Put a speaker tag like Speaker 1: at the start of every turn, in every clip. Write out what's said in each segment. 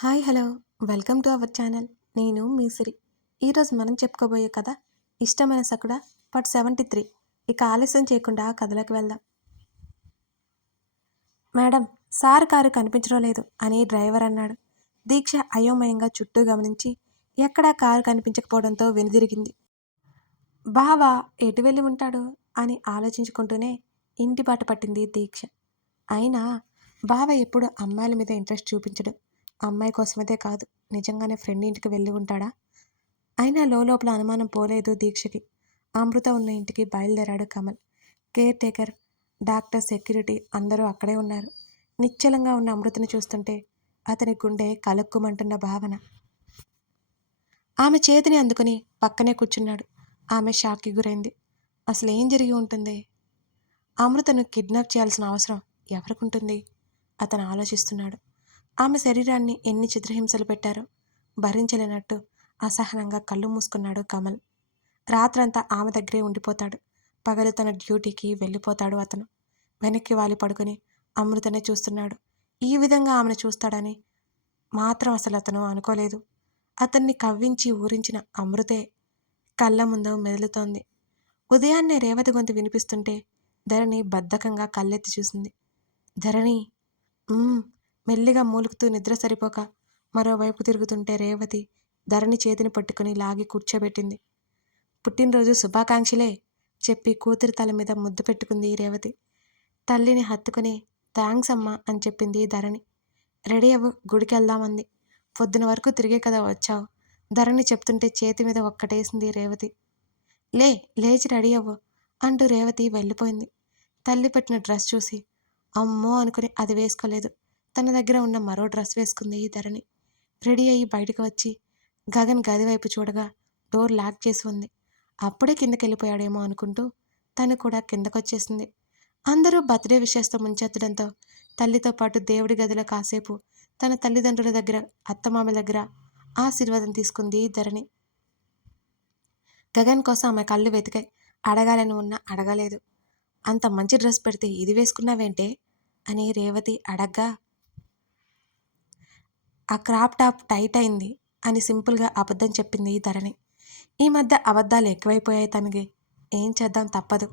Speaker 1: Hi hello. Welcome to our channel. నేను మీసిరి. ఈరోజు మనం చెప్పుకోబోయే కథ ఇష్టమైన సకుడ పార్ట్ సెవెంటీ త్రీ. ఇక ఆలస్యం చేయకుండా కథలోకి వెళ్దాం. మేడం సార్ కారు కనిపించడం లేదు అని డ్రైవర్ అన్నాడు. దీక్ష అయోమయంగా చుట్టూ గమనించి ఎక్కడా కారు కనిపించకపోవడంతో వెనుదిరిగింది. బావా ఎటు వెళ్ళి ఉంటాడు? అని ఆలోచించుకుంటూనే ఇంటి బాట పట్టింది దీక్ష. అయినా బావ ఎప్పుడు అమ్మాయిల మీద ఇంట్రెస్ట్ చూపించడు. అమ్మాయి కోసమైతే కాదు. నిజంగానే ఫ్రెండ్ ఇంటికి వెళ్ళి ఉంటాడా? అయినా లోపల అనుమానం పోలేదు దీక్షకి. అమృత ఉన్న ఇంటికి బయలుదేరాడు Kamal. Caretaker doctor security అందరూ అక్కడే ఉన్నారు. నిశ్చలంగా ఉన్న అమృతని చూస్తుంటే అతని గుండె కలక్కుమంటున్న భావన. ఆమె చేతిని అందుకుని పక్కనే కూర్చున్నాడు. ఆమె షాక్కి గురైంది. అసలు ఏం జరిగి ఉంటుంది? అమృతను కిడ్నాప్ చేయాల్సిన అవసరం ఎవరికి ఉంటుంది అతను ఆలోచిస్తున్నాడు. ఆమె శరీరాన్ని ఎన్ని చిత్రహింసలు పెట్టారో భరించలేనట్టు అసహనంగా కళ్ళు మూసుకున్నాడు కమల్. రాత్రంతా ఆమె దగ్గరే ఉండిపోతాడు. పగలు తన డ్యూటీకి వెళ్ళిపోతాడు అతను. వెనక్కి వాలి పడుకుని అమృతనే చూస్తున్నాడు. ఈ విధంగా ఆమెను చూస్తాడని మాత్రం అసలు అతను అనుకోలేదు. అతన్ని కవ్వించి ఊరించిన అమృతే కళ్ళ ముందు మెదులుతోంది. ఉదయాన్నే రేవతి గొంతు వినిపిస్తుంటే ధరణి బద్ధకంగా కళ్ళెత్తి చూసింది. ధరణి మెల్లిగా మూలుగుతూ నిద్ర సరిపోక మరోవైపు తిరుగుతుంటే రేవతి ధరణి చేతిని పట్టుకుని లాగి కూర్చోబెట్టింది. పుట్టినరోజు శుభాకాంక్షలే చెప్పి కూతురి తల మీద ముద్దు పెట్టుకుంది రేవతి. తల్లిని హత్తుకుని థ్యాంక్స్ అమ్మా అని చెప్పింది ధరణి. రెడీ అవ్వు గుడికి వెళ్దామంది పొద్దున వరకు తిరిగే కదా వచ్చావు. ధరణి చెప్తుంటే చేతి మీద ఒక్కటేసింది రేవతి. లే లేచి రెడీ అవ్వు అంటూ రేవతి వెళ్ళిపోయింది. తల్లి పెట్టిన డ్రెస్ చూసి అమ్మో అనుకుని అది వేసుకోలేదు. తన దగ్గర ఉన్న మరో డ్రెస్ వేసుకుంది ఈ ధరణి. రెడీ అయ్యి బయటకు వచ్చి గగన్ గది వైపు చూడగా డోర్ లాక్ చేసి ఉంది. అప్పుడే కిందకి వెళ్ళిపోయాడేమో అనుకుంటూ తను కూడా కిందకొచ్చేసింది. అందరూ బర్త్డే విషయస్తో ముంచెత్తడంతో తల్లితో పాటు దేవుడి గదిలో కాసేపు తన తల్లిదండ్రుల దగ్గర అత్తమామ దగ్గర ఆశీర్వాదం తీసుకుంది ధరణి. గగన్ కోసం ఆమె కళ్ళు వెతికాయి. అడగాలని ఉన్నా అడగలేదు. అంత మంచి డ్రెస్ పెడితే ఇది వేసుకున్నావేంటే? అని రేవతి అడగ్గా ఆ క్రాప్ టాప్ టైట్ అయింది అని సింపుల్గా అబద్ధం చెప్పింది ఈ ధరణి. ఈ మధ్య అబద్ధాలు ఎక్కువైపోయాయి తనకి ఏం చేద్దాం తప్పదు.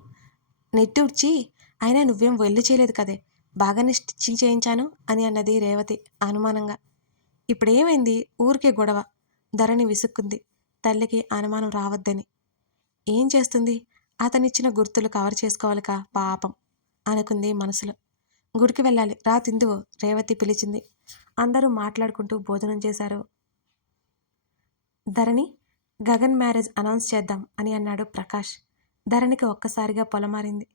Speaker 1: నెట్టూర్చి అయినా నువ్వేం వెళ్ళి చేయలేదు కదే. బాగానే స్టిచ్చింగ్ చేయించాను అని అన్నది రేవతి అనుమానంగా. ఇప్పుడేమైంది? ఊరికే గొడవ. ధరణి విసుక్కుంది. తల్లికి అనుమానం రావద్దని. ఏం చేస్తుంది? అతనిచ్చిన గుర్తులు కవర్ చేసుకోవాలికా పాపం అనుకుంది మనసులో. గుడికి వెళ్ళాలి. రా తిందువు రేవతి పిలిచింది. అందరూ మాట్లాడుకుంటూ భోజనం చేశారు. ధరణి గగన్ మ్యారేజ్ అనౌన్స్ చేద్దాం అని అన్నాడు ప్రకాష్. ధరణికి ఒక్కసారిగా పొలమారింది.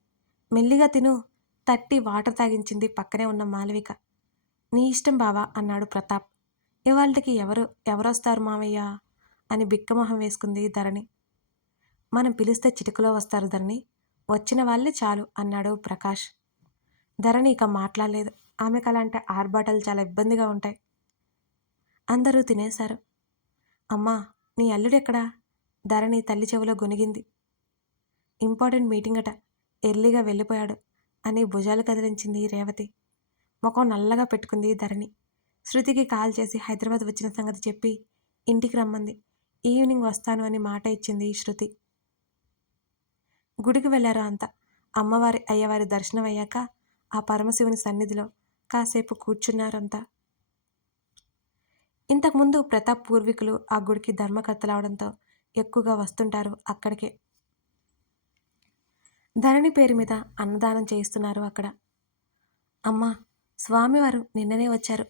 Speaker 1: మెల్లిగా తిను తట్టి వాటర్ తాగించింది పక్కనే ఉన్న మాలవిక. నీ ఇష్టం బావా అన్నాడు ప్రతాప్. ఇవాళకి ఎవరు ఎవరొస్తారు మామయ్య? అని బిక్కమొహం వేసుకుంది ధరణి. మనం పిలిస్తే చిటికలో వస్తారు ధరణి. వచ్చిన వాళ్ళే చాలు అన్నాడు ప్రకాష్. ధరణి ఇక మాట్లాడలేదు. ఆమెకు అలాంటి ఆర్భాటాలు చాలా ఇబ్బందిగా ఉంటాయి. అందరూ తినేశారు. అమ్మా నీ అల్లుడెక్కడా ధరణి తల్లి చెవిలో గొనిగింది ఇంపార్టెంట్ మీటింగ్ అట ఎర్లీగా వెళ్ళిపోయాడు అని భుజాలు కదిలించింది రేవతి. ముఖం నల్లగా పెట్టుకుంది ధరణి. శృతికి కాల్ చేసి హైదరాబాద్ వచ్చిన సంగతి చెప్పి ఇంటికి రమ్మంది. ఈవినింగ్ వస్తాను అని మాట ఇచ్చింది శృతి. గుడికి వెళ్ళారు అంతా. అమ్మవారి అయ్యవారి దర్శనం అయ్యాక ఆ పరమశివుని సన్నిధిలో కాసేపు కూర్చున్నారంతా. ఇంతకుముందు ప్రతాప్ పూర్వీకులు ఆ గుడికి ధర్మకర్తలవడంతో ఎక్కువగా వస్తుంటారు అక్కడికే. ధరణి పేరు మీద అన్నదానం చేయిస్తున్నారు అక్కడ. అమ్మా స్వామివారు నిన్ననే వచ్చారు.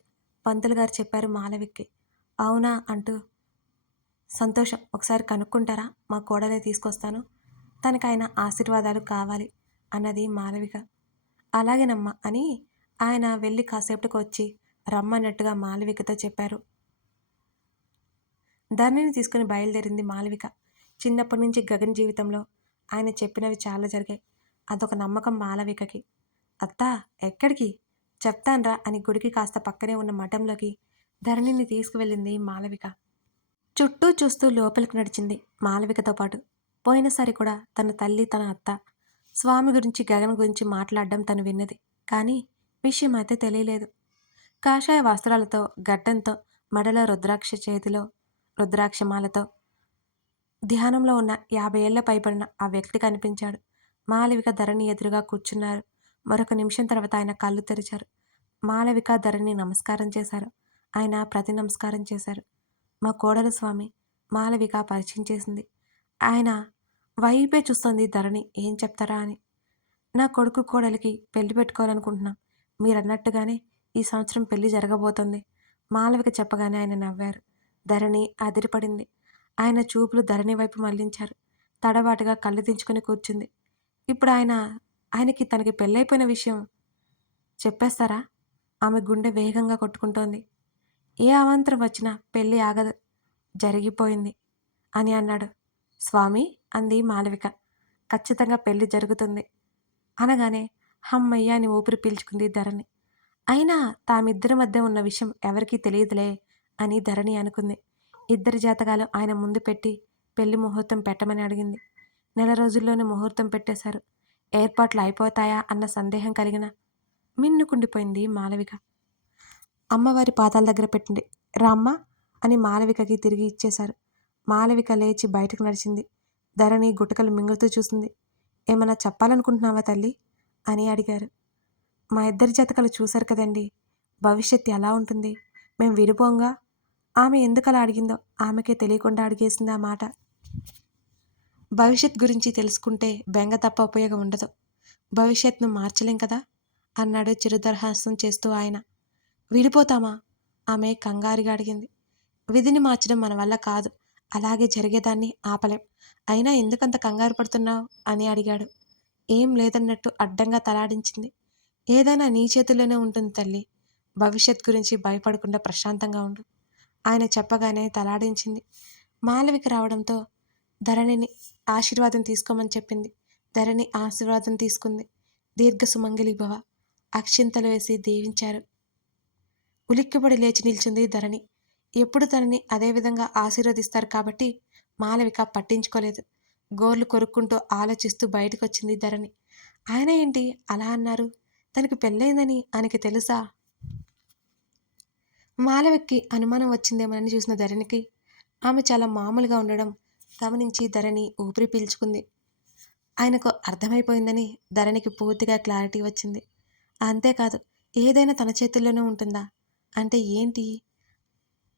Speaker 1: పంతులు గారు చెప్పారు మాలవిక్కి. అవునా అంటూ సంతోషం ఒకసారి కనుక్కుంటారా? మా కోడలే తీసుకొస్తాను. తనకు ఆయన ఆశీర్వాదాలు కావాలి అన్నది మాలవిక. అలాగేనమ్మా అని ఆయన వెళ్ళి కాసేపటికి వచ్చి రమ్మన్నట్టుగా మాలవికతో చెప్పారు. ధరణిని తీసుకుని బయలుదేరింది మాలవిక చిన్నప్పటి నుంచి గగన్ జీవితంలో ఆయన చెప్పినవి చాలా జరిగాయి. అదొక నమ్మకం మాలవికకి అత్తా ఎక్కడికి? చెప్తాన్రా అని గుడికి కాస్త పక్కనే ఉన్న మఠంలోకి ధరణిని తీసుకువెళ్ళింది మాలవిక చుట్టూ చూస్తూ లోపలికి నడిచింది మాలవికతో పాటు. పోయినసారి కూడా తన తల్లి తన అత్త స్వామి గురించి గగన్ గురించి మాట్లాడడం తను విన్నది. కానీ విషయం అయితే తెలియలేదు. కాషాయ వస్త్రాలతో గడ్డంతో మడలో రుద్రాక్ష చేతిలో రుద్రాక్షమాలతో ధ్యానంలో ఉన్న యాభై ఏళ్ళ పైబడిన ఆ వ్యక్తి కనిపించాడు. మాలవిక ధరణి ఎదురుగా కూర్చున్నారు. మరొక నిమిషం తర్వాత ఆయన కళ్ళు తెరిచారు. మాలవిక ధరణి నమస్కారం చేశారు. ఆయన ప్రతి నమస్కారం చేశారు. మా కోడలు స్వామి మాలవిక పరిచయం చేసింది. ఆయన వైపే చూస్తుంది ధరణి ఏం చెప్తారా అని. నా కొడుకు కోడలికి పెళ్ళి పెట్టుకోవాలనుకుంటున్నాం. మీరన్నట్టుగానే ఈ సంవత్సరం పెళ్ళి జరగబోతోంది. మాలవిక చెప్పగానే ఆయన నవ్వారు. ధరణి అదిరిపడింది. ఆయన చూపులు ధరణి వైపు మళ్ళించారు తడబాటుగా కళ్ళు దించుకొని కూర్చుంది. ఇప్పుడు ఆయన ఆయనకి తనకి పెళ్ళైపోయిన విషయం చెప్పేస్తారా? ఆమె గుండె వేగంగా కొట్టుకుంటోంది. ఏ అవాంతరం వచ్చినా పెళ్ళి ఆగదు. జరిగిపోయింది అని అన్నాడు. స్వామి అంది మాలవిక. ఖచ్చితంగా పెళ్ళి జరుగుతుంది. అనగానే హమ్మయ్య అని ఊపిరి పీల్చుకుంది ధరణి. అయినా తామిద్దరి మధ్య ఉన్న విషయం ఎవరికీ తెలియదులే అని ధరణి అనుకుంది. ఇద్దరి జాతకాలు ఆయన ముందు పెట్టి పెళ్ళి ముహూర్తం పెట్టమని అడిగింది. నెల రోజుల్లోనే ముహూర్తం పెట్టేశారు. ఏర్పాట్లు అయిపోతాయా అన్న సందేహం కలిగిన మిన్నుకుండిపోయింది మాలవిక. అమ్మవారి పాదాల దగ్గర పెట్టింది. రామ్మ అని మాలవికకి తిరిగి ఇచ్చేశారు. మాలవిక లేచి బయటకు నడిచింది. ధరణి గుటకలు మింగుతూ చూసింది. ఏమైనా చెప్పాలనుకుంటున్నావా తల్లి? అని అడిగారు. మా ఇద్దరి జతకలు చూశారు కదండి. భవిష్యత్తు ఎలా ఉంటుంది? మేము విడిపోంగా? ఆమె ఎందుకు అలా అడిగిందో ఆమెకే తెలియకుండా అడిగేసింది ఆ మాట. భవిష్యత్ గురించి తెలుసుకుంటే బెంగ తప్ప ఉపయోగం ఉండదు. భవిష్యత్తును మార్చలేం కదా? అన్నాడు చిరుదర్హాసం చేస్తూ ఆయన. విడిపోతామా? ఆమె కంగారుగా అడిగింది. విధిని మార్చడం మన వల్ల కాదు. అలాగే జరిగేదాన్ని ఆపలేం. అయినా ఎందుకంత కంగారు పడుతున్నావు? అని అడిగాడు. ఏం లేదన్నట్టు అడ్డంగా తలాడించింది. ఏదైనా నీ చేతుల్లోనే ఉంటుంది తల్లి. భవిష్యత్ గురించి భయపడకుండా ప్రశాంతంగా ఉండు. ఆయన చెప్పగానే తలాడించింది. మాలవిక రావడంతో ధరణిని ఆశీర్వాదం తీసుకోమని చెప్పింది. ధరణి ఆశీర్వాదం తీసుకుంది. దీర్ఘ సుమంగళి భవ. అక్షింతలు వేసి దీవించారు. ఉలిక్కిపడి లేచి నిల్చుంది ధరణి. ఎప్పుడు తనని అదేవిధంగా ఆశీర్వదిస్తారు కాబట్టి మాలవిక పట్టించుకోలేదు. గోర్లు కొరుక్కుంటూ ఆలోచిస్తూ బయటకు వచ్చింది ధరణి. ఆయన ఏంటి? అలా అన్నారు. తనకి పెళ్ళైందని ఆయనకి తెలుసా? మాలవిక్కి అనుమానం వచ్చిందేమోనని చూసిన ధరణికి ఆమె చాలా మామూలుగా ఉండడం గమనించి ధరణి ఊపిరి పీల్చుకుంది. ఆయనకు అర్థమైపోయిందని ధరణికి పూర్తిగా క్లారిటీ వచ్చింది. అంతేకాదు ఏదైనా తన చేతుల్లోనే ఉంటుందా? అంటే ఏంటి?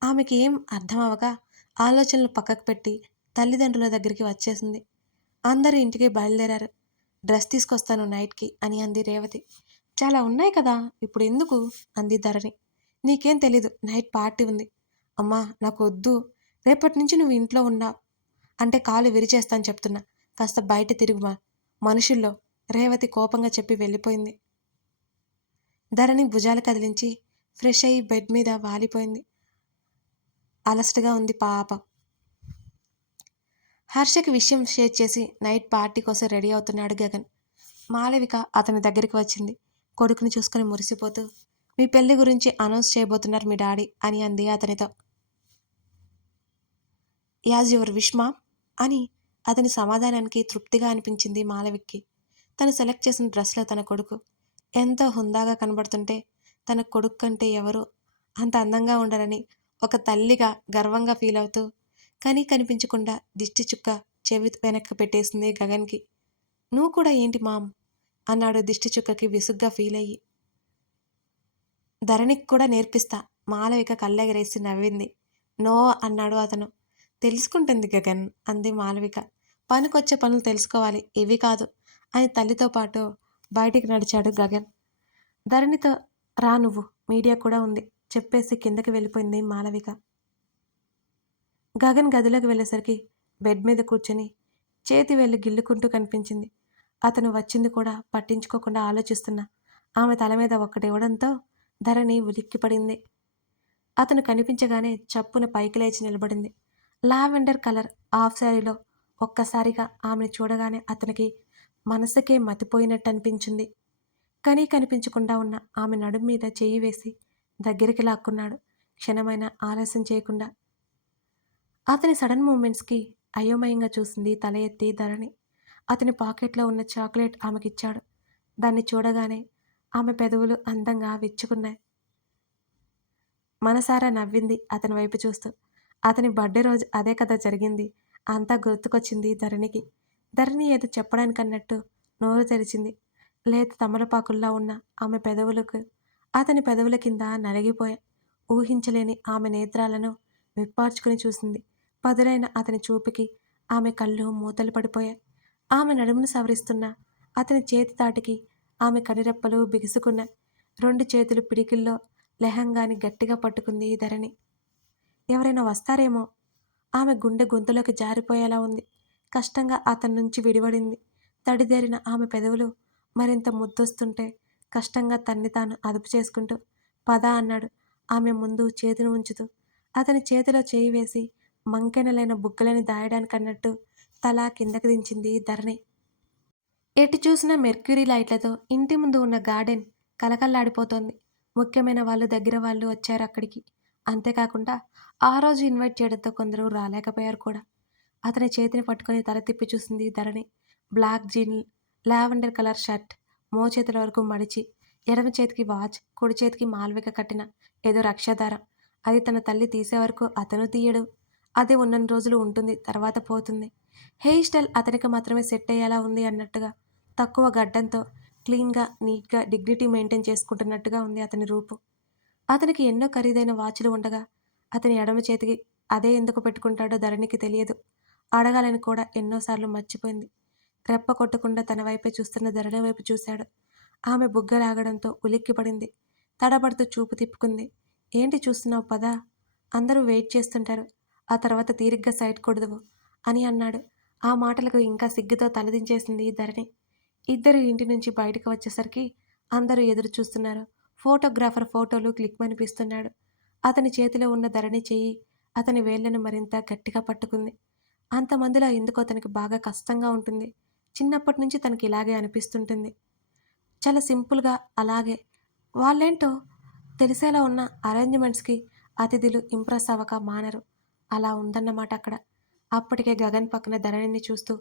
Speaker 1: ఆమెకి ఏం అర్థం అవగా ఆలోచనలు పక్కకు పెట్టి తల్లిదండ్రుల దగ్గరికి వచ్చేసింది. అందరూ ఇంటికి బయలుదేరారు. డ్రెస్ తీసుకొస్తాను నైట్కి అని అంది రేవతి. చాలా ఉన్నాయి కదా ఇప్పుడు ఎందుకు? అంది ధరణి. నీకేం తెలీదు నైట్ పార్టీ ఉంది. అమ్మా నాకు వద్దు రేపటి నుంచి నువ్వు ఇంట్లో ఉన్నా. అంటే కాలు విరిచేస్తాను చెప్తున్నా. కాస్త బయట తిరుగుమా మనుషుల్లో రేవతి కోపంగా చెప్పి వెళ్ళిపోయింది. ధరణి భుజాలు కదిలించి ఫ్రెష్ అయ్యి బెడ్ మీద వాలిపోయింది. అలసటగా ఉంది పాప. హర్షకి విషయం షేర్ చేసి నైట్ పార్టీ కోసం రెడీ అవుతున్నాడు గగన్. మాలవిక అతని దగ్గరికి వచ్చింది. కొడుకుని చూసుకొని మురిసిపోతూ మీ పెళ్ళి గురించి అనౌన్స్ చేయబోతున్నారు మీ డాడీ అని అంది అతనితో. యాజ్ యువర్ విష్ మా అని అతని సమాధానానికి తృప్తిగా అనిపించింది మాలవిక్కి తను సెలెక్ట్ చేసిన డ్రెస్లో తన కొడుకు. ఎంతో హుందాగా కనబడుతుంటే తన కొడుకు కంటే ఎవరు అంత అందంగా ఉండరని ఒక తల్లిగా గర్వంగా ఫీల్ అవుతూ కానీ కనిపించకుండా దిష్టి చుక్క చెవి వెనక్కి పెట్టేసింది గగన్కి. నువ్వు కూడా ఏంటి మామ్? అన్నాడు దిష్టి చుక్కకి విసుగ్గా ఫీల్ అయ్యి. ధరణికి కూడా నేర్పిస్తా. మాలవిక కళ్ళెగరేసి నవ్వింది. నో అన్నాడు అతను. తెలుసుకుంటుంది గగన్ అంది మాలవిక. పనికొచ్చే పనులు తెలుసుకోవాలి. ఇవి కాదు అని తల్లితో పాటు బయటికి నడిచాడు గగన్. ధరణితో రా నువ్వు. మీడియా కూడా ఉంది చెప్పేసి కిందకి వెళ్ళిపోయింది మాలవిక. గగన్ గదిలోకి వెళ్ళేసరికి బెడ్ మీద కూర్చొని చేతి వెళ్ళి గిల్లుకుంటూ కనిపించింది. అతను వచ్చింది కూడా పట్టించుకోకుండా ఆలోచిస్తున్న ఆమె తల మీద ఒక్కటివ్వడంతో ధరణి ఉలిక్కిపడింది. అతను కనిపించగానే చప్పున పైకి లేచి నిలబడింది. లావెండర్ కలర్ ఆఫ్ శారీలో ఒక్కసారిగా ఆమెను చూడగానే అతనికి మనసుకే మతిపోయినట్టు అనిపించింది. కనీ కనిపించకుండా ఉన్న ఆమె నడుం మీద చెయ్యి వేసి దగ్గరికి లాక్కున్నాడు. క్షణమైన ఆలస్యం చేయకుండా అతని సడన్ మూమెంట్స్కి అయోమయంగా చూసింది తల ఎత్తి ధరణి. అతని పాకెట్లో ఉన్న చాక్లెట్ ఆమెకిచ్చాడు. దాన్ని చూడగానే ఆమె పెదవులు అందంగా విచ్చుకున్నాయి. మనసారా నవ్వింది అతని వైపు చూస్తూ. అతని బర్త్డే రోజు అదే కదా జరిగింది. అంతా గుర్తుకొచ్చింది ధరణికి. ధరణి ఏదో చెప్పడానికన్నట్టు నోరు తెరిచింది. లేత తమలపాకుల్లా ఉన్న ఆమె పెదవులకు అతని పెదవుల కింద నలిగిపోయాయి ఊహించలేని ఆమె నేత్రాలను విప్పార్చుకుని చూసింది. పదులైన అతని చూపుకి ఆమె కళ్ళు మూతలు పడిపోయాయి. ఆమె నడుమును సవరిస్తున్న అతని చేతి తాటికి ఆమె కనిరెప్పలు బిగుసుకున్నాయి. రెండు చేతులు పిడికిల్లో లెహంగాని గట్టిగా పట్టుకుంది ధరణి. ఎవరైనా వస్తారేమో? ఆమె గుండె గొంతులోకి జారిపోయేలా ఉంది. కష్టంగా అతని నుంచి విడివడింది తడిదేరిన ఆమె పెదవులు మరింత ముద్దొస్తుంటే కష్టంగా తన్ని తాను అదుపు చేసుకుంటూ పద అన్నాడు. ఆమె ముందు చేతిని ఉంచుతూ అతని చేతిలో చేయి వేసి మంకెనలైన బుగ్గలని దాయడానికన్నట్టు తల కిందకి దించింది ధరణి. ఎటు చూసినా మెర్క్యూరీ లైట్లతో ఇంటి ముందు ఉన్న గార్డెన్ కలకల్లాడిపోతోంది ముఖ్యమైన వాళ్ళు దగ్గర వాళ్ళు వచ్చారు అక్కడికి. అంతేకాకుండా ఆ రోజు ఇన్వైట్ చేయడంతో కొందరు రాలేకపోయారు కూడా. అతని చేతిని పట్టుకొని తల తిప్పి చూసింది Dharani. Black jean lavender colour shirt మోచేతుల వరకు మడిచి ఎడమ చేతికి వాచ్ కుడి చేతికి మాల్విక కట్టిన ఏదో రక్షాదారం. అది తన తల్లి తీసే వరకు అతను తీయడు. అది ఉన్నన్ని రోజులు ఉంటుంది తర్వాత పోతుంది. హెయిర్ స్టైల్ అతనికి మాత్రమే సెట్ అయ్యేలా ఉంది అన్నట్టుగా తక్కువ గడ్డంతో క్లీన్గా నీట్గా డిగ్నిటీ మెయింటైన్ చేసుకుంటున్నట్టుగా ఉంది అతని రూపు. అతనికి ఎన్నో ఖరీదైన వాచ్లు ఉండగా అతని ఎడమ చేతికి అదే ఎందుకు పెట్టుకుంటాడో ధరణికి తెలియదు. అడగాలని కూడా ఎన్నోసార్లు మర్చిపోయింది. రెప్ప కొట్టకుండా తన వైపే చూస్తున్న ధరణి వైపు చూశాడు. ఆమె బుగ్గలాగడంతో ఉలిక్కిపడింది. తడబడుతూ చూపు తిప్పుకుంది. ఏంటి చూస్తున్నావు పదా? అందరూ వెయిట్ చేస్తుంటారు. ఆ తర్వాత తీరిగ్గా సైడ్ కొడదువు అని అన్నాడు. ఆ మాటలకు ఇంకా సిగ్గుతో తలదించేసింది ధరణి. ఇద్దరు ఇంటి నుంచి బయటకు వచ్చేసరికి అందరూ ఎదురు చూస్తున్నారు. ఫోటోగ్రాఫర్ ఫోటోలు క్లిక్ అనిపిస్తున్నాడు. అతని చేతిలో ఉన్న ధరణి చెయ్యి అతని వేళ్ళను మరింత గట్టిగా పట్టుకుంది. అంతమందిలో ఎందుకో తనకి బాగా కష్టంగా ఉంటుంది. చిన్నప్పటి నుంచి తనకి ఇలాగే అనిపిస్తుంటుంది. చాలా సింపుల్గా అలాగే. వాళ్ళేంటో తెలిసేలా ఉన్న అరేంజ్మెంట్స్కి అతిథులు ఇంప్రెస్ అవ్వక మానరు. అలా ఉందన్నమాట అక్కడ. అప్పటికే గగన్ పక్కన ధరణిని చూస్తూ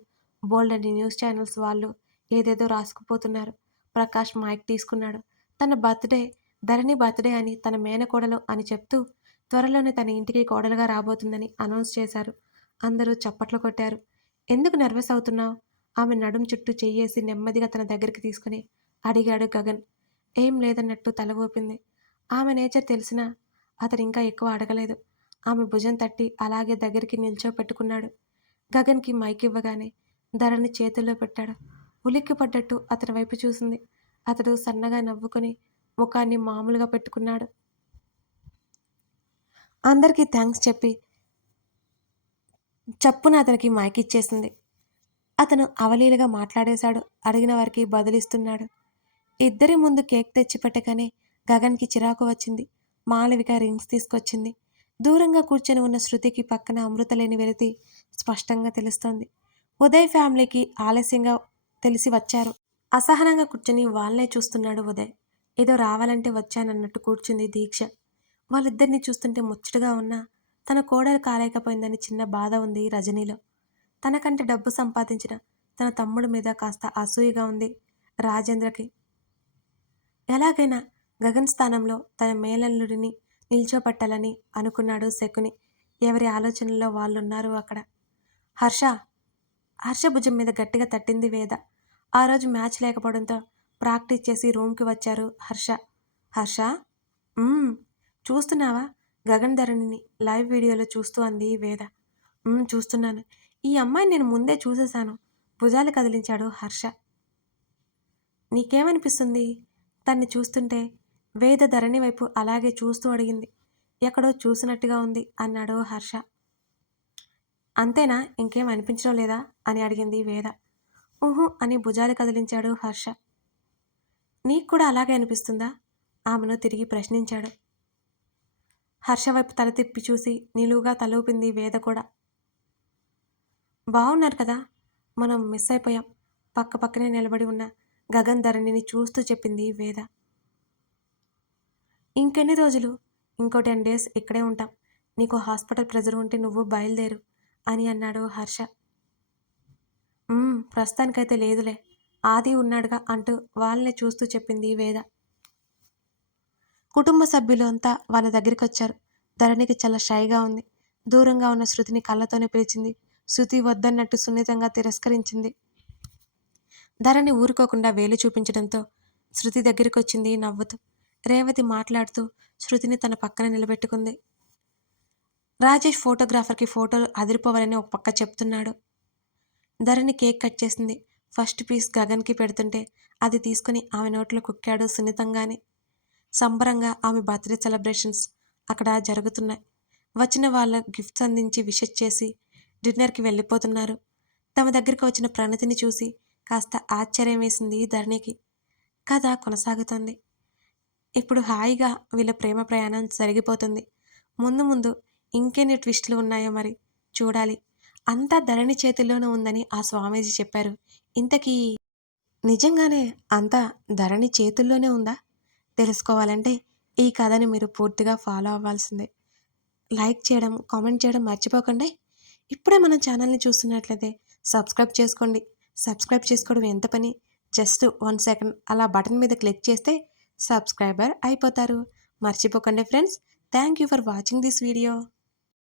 Speaker 1: బోల్డ్ అని న్యూస్ ఛానల్స్ వాళ్ళు ఏదేదో రాసుకుపోతున్నారు. ప్రకాష్ మైక్ తీసుకున్నాడు. తన బర్త్డే ధరణి బర్త్డే అని తన మేనకోడలు అని చెప్తూ త్వరలోనే తన ఇంటికి కోడలుగా రాబోతుందని అనౌన్స్ చేశారు. అందరూ చప్పట్లు కొట్టారు. ఎందుకు నర్వస్ అవుతున్నావు? ఆమె నడుం చుట్టూ చెయ్యేసి నెమ్మదిగా తన దగ్గరికి తీసుకుని అడిగాడు గగన్. ఏం లేదన్నట్టు తల ఊపింది. ఆమె నేచర్ తెలిసినా అతను ఇంకా ఎక్కువ అడగలేదు. ఆమె భుజం తట్టి అలాగే దగ్గరికి నిల్చోపెట్టుకున్నాడు. గగన్కి మైక్ ఇవ్వగానే ధరని చేతుల్లో పెట్టాడు. ఉలిక్కి పడ్డట్టు అతని వైపు చూసింది. అతడు సన్నగా నవ్వుకొని ముఖాన్ని మామూలుగా పెట్టుకున్నాడు. అందరికీ థ్యాంక్స్ చెప్పి చప్పున అతనికి మైక్ ఇచ్చేసింది. అతను అవలీలుగా మాట్లాడేశాడు. అడిగిన వారికి బదులిస్తున్నాడు. ఇద్దరి ముందు కేక్ తెచ్చిపెట్టగానే గగన్కి చిరాకు వచ్చింది. మాలవిక రింగ్స్ తీసుకొచ్చింది. దూరంగా కూర్చొని ఉన్న శృతికి పక్కన అమృతలేని వెలితి స్పష్టంగా తెలుస్తోంది. ఉదయ్ ఫ్యామిలీకి ఆలస్యంగా తెలిసి వచ్చారు. అసహనంగా కూర్చొని వాళ్ళనే చూస్తున్నాడు ఉదయ్. ఏదో రావాలంటే వచ్చానన్నట్టు కూర్చుంది దీక్ష. వాళ్ళిద్దరిని చూస్తుంటే ముచ్చటగా ఉన్నా తన కోడలు కాలేకపోయిందని చిన్న బాధ ఉంది రజనీలో. తనకంటే డబ్బు సంపాదించిన తన తమ్ముడి మీద కాస్త అసూయగా ఉంది రాజేంద్రకి. ఎలాగైనా గగన్ స్థానంలో తన మేనల్లుడిని నిల్చోబట్టాలని అనుకున్నాడు శకుని. ఎవరి ఆలోచనల్లో వాళ్ళున్నారు అక్కడ? హర్ష? హర్ష భుజం మీద గట్టిగా తట్టింది వేద. ఆ రోజు మ్యాచ్ లేకపోవడంతో ప్రాక్టీస్ చేసి రూమ్కి వచ్చారు హర్ష. హర్ష? చూస్తున్నావా? గగన్ ధరణిని లైవ్ వీడియోలో చూస్తూ అంది వేద. చూస్తున్నాను. ఈ అమ్మాయిని నేను ముందే చూసేశాను. భుజాలు కదిలించాడు హర్ష. నీకేమనిపిస్తుంది? తన్ని చూస్తుంటే వేద ధరణి వైపు అలాగే చూస్తూ అడిగింది. ఎక్కడో చూసినట్టుగా ఉంది అన్నాడు హర్ష. అంతేనా? ఇంకేం అనిపించడం లేదా? అని అడిగింది వేద. ఊహు అని భుజాలు కదిలించాడు హర్ష. నీకు కూడా అలాగే అనిపిస్తుందా? ఆమెను తిరిగి ప్రశ్నించాడు. హర్ష వైపు తల తిప్పి చూసి నిలువుగా తలూపింది వేద కూడా. బాగున్నారు కదా? మనం మిస్ అయిపోయాం. పక్క పక్కనే నిలబడి ఉన్న గగన్ ధరణిని చూస్తూ చెప్పింది వేద. ఇంకెన్ని రోజులు? ఇంకో టెన్ డేస్ ఇక్కడే ఉంటాం. నీకు హాస్పిటల్ ప్రెజర్ ఉంటే నువ్వు బయలుదేరు అని అన్నాడు హర్ష. ప్రస్తుతానికైతే లేదులే. ఆది ఉన్నాడుగా అంటూ వాళ్ళని చూస్తూ చెప్పింది వేద. కుటుంబ సభ్యులు అంతా వాళ్ళ దగ్గరికి వచ్చారు ధరణికి చాలా షైగా ఉంది. దూరంగా ఉన్న శృతిని కళ్ళతోనే పిలిచింది. శృతి వద్దన్నట్టు సున్నితంగా తిరస్కరించింది. ధరణి ఊరుకోకుండా వేలు చూపించడంతో శృతి దగ్గరికి వచ్చింది నవ్వుతూ. రేవతి మాట్లాడుతూ శృతిని తన పక్కన నిలబెట్టుకుంది. రాజేష్ ఫోటోగ్రాఫర్కి ఫోటోలు అదిరిపోవాలని ఒక పక్క చెప్తున్నాడు. ధరణి కేక్ కట్ చేసింది. ఫస్ట్ పీస్ గగన్కి పెడుతుంటే అది తీసుకుని ఆమె నోట్లో కుక్కాడు సున్నితంగానే. సంబరంగా ఆమె బర్త్డే సెలబ్రేషన్స్ అక్కడ జరుగుతున్నాయి. వచ్చిన వాళ్ళ గిఫ్ట్స్ అందించి విషెస్ చేసి డిన్నర్కి వెళ్ళిపోతున్నారు. తమ దగ్గరికి వచ్చిన ప్రణతిని చూసి కాస్త ఆశ్చర్యం వేసింది ధరణికి. కథ కొనసాగుతోంది. ఇప్పుడు హాయిగా వీళ్ళ ప్రేమ ప్రయాణం జరిగిపోతుంది. ముందు ముందు ఇంకెన్ని ట్విస్టులు ఉన్నాయో మరి చూడాలి. అంతా ధరణి చేతుల్లోనే ఉందని ఆ స్వామీజీ చెప్పారు. ఇంతకీ నిజంగానే అంతా ధరణి చేతుల్లోనే ఉందా? తెలుసుకోవాలంటే ఈ కథని మీరు పూర్తిగా ఫాలో అవ్వాల్సిందే. లైక్ చేయడం కామెంట్ చేయడం మర్చిపోకండి. ఇప్పుడే మన ఛానల్ని చూస్తున్నట్లయితే సబ్స్క్రైబ్ చేసుకోండి. సబ్స్క్రైబ్ చేసుకోవడం ఎంత పని? జస్ట్ వన్ సెకండ్ అలా బటన్ మీద క్లిక్ చేస్తే సబ్స్క్రైబర్ అయిపోతారు. మర్చిపోకండి friends. Thank you for watching this video.